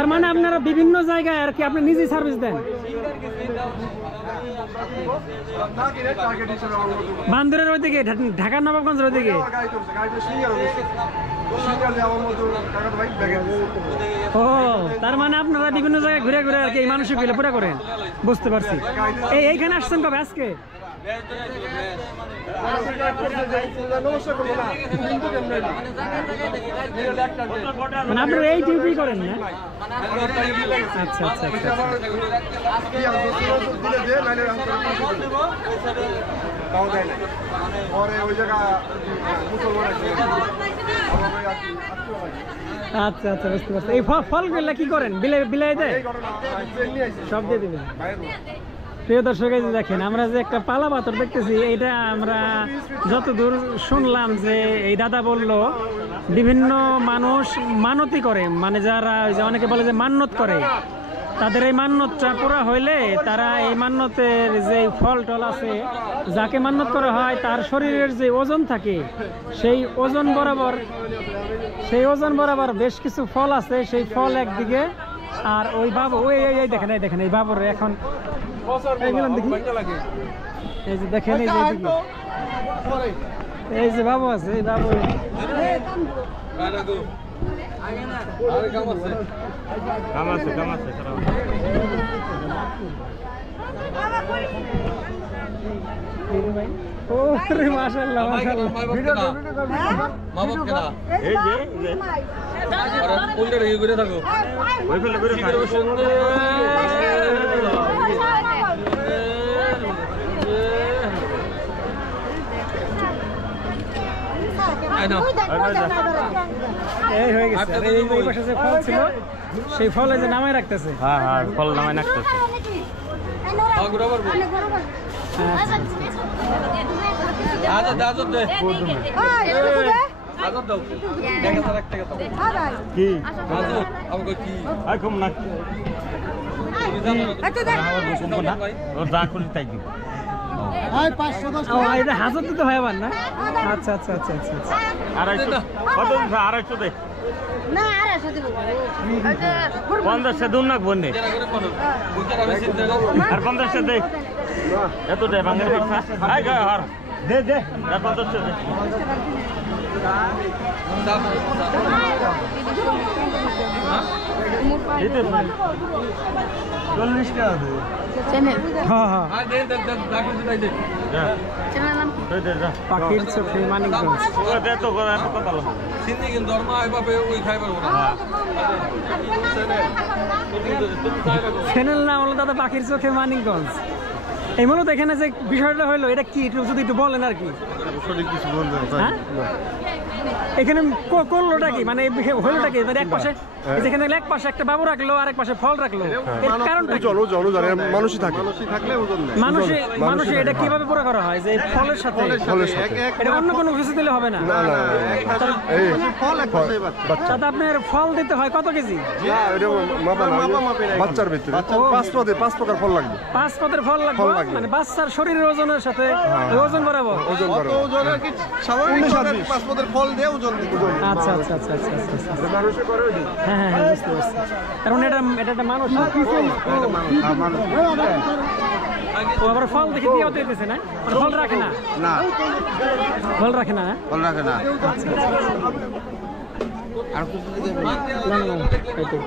তার মানে আপনারা বিভিন্ন জায়গায় আর কি আপনি নিজেই সার্ভিস দেন? বান্দরের ওইদিকে, ঢাকার নবাবগঞ্জের ওইদিকে। ও, তার মানে আপনারা বিভিন্ন জায়গায় ঘুরে ঘুরে আর কি এই মানসিক পুরা করেন। বুঝতে পারছি। এইখানে আসছেন কবে? আজকে? মানে আপনারা এই ডিউটি করেন না? আচ্ছা আচ্ছা আচ্ছা। আচ্ছা আচ্ছা, বুঝতে পারছি। এই ফলগুলা কি করেন? বিলাই দেয়? সব দিয়ে দিবেন। প্রিয় দর্শক, এই যে দেখেন আমরা যে একটা পালা পাথর দেখতেছি, এইটা আমরা যতদূর শুনলাম যে এই দাদা বলল বিভিন্ন মানুষ মানতি করে, মানে যারা অনেকে বলে যে মান্যত করে, তাদের এই মান্যতটা পুরা হইলে তারা এই মান্যতের যে ফল টল আছে, যাকে মান্যত করা হয় তার শরীরের যে ওজন থাকে সেই ওজন বরাবর বেশ কিছু ফল আছে, সেই ফল একদিকে, আর ওই বাবু এই দেখেন এই বাবুর এখন এই যে দেখেন এই যে বাবু আছে, এই বাবু মাশাআল্লাহ এই হয়ে গেছে। এই পাশে যে ফল ছিল সেই ফলে যে নামায় রাখতেছে। হ্যাঁ হ্যাঁ, ফল নামায় রাখতেছে। হাজার দিতে হয় আবার না? আচ্ছা আচ্ছা আচ্ছা আচ্ছা আচ্ছা। 250 দে না, 50 দুন না বন্নে আর 50 দে এত দে বাঙালি কথা আই গা হর দে 50 দে। পাখির চোখে মানিকগঞ্জ। চ্যানেল নাম হলো দাদা পাখির চোখে মানিকগঞ্জ। এই মূলত এখানে যে বিষয়টা হলো এটা কি যদি একটু বলেন আর কি। এখানে করলোটা কি, মানে হলোটা কি? মানে এক পাশে যেখানে এক পাশে একটা বাবু রাখলো আর এক পাশে ফল রাখলো, এর কারণটা মানুষে এটা কিভাবে পুরো করা হয় যে ফলের সাথে এটা অন্য কোনো কিছু দিলে হবে না? তাতে আপনার ফল দিতে হয় কত কেজি? বাচ্চার ভিতরে 5 প্রকার ফল লাগবে। 5 পদের ফল লাগবে, মানে বাচ্চার শরীরের ওজনের সাথে ওজন বরাবর। আচ্ছা আচ্ছা আচ্ছা আচ্ছা আচ্ছা। হ্যাঁ হ্যাঁ, বুঝতে পারছি। কারণ এটা একটা মানুষ আবার ফল দেখে দিয়ে দিতেছে না? ফল রাখে না? ফল রাখে না। আচ্ছা আচ্ছা।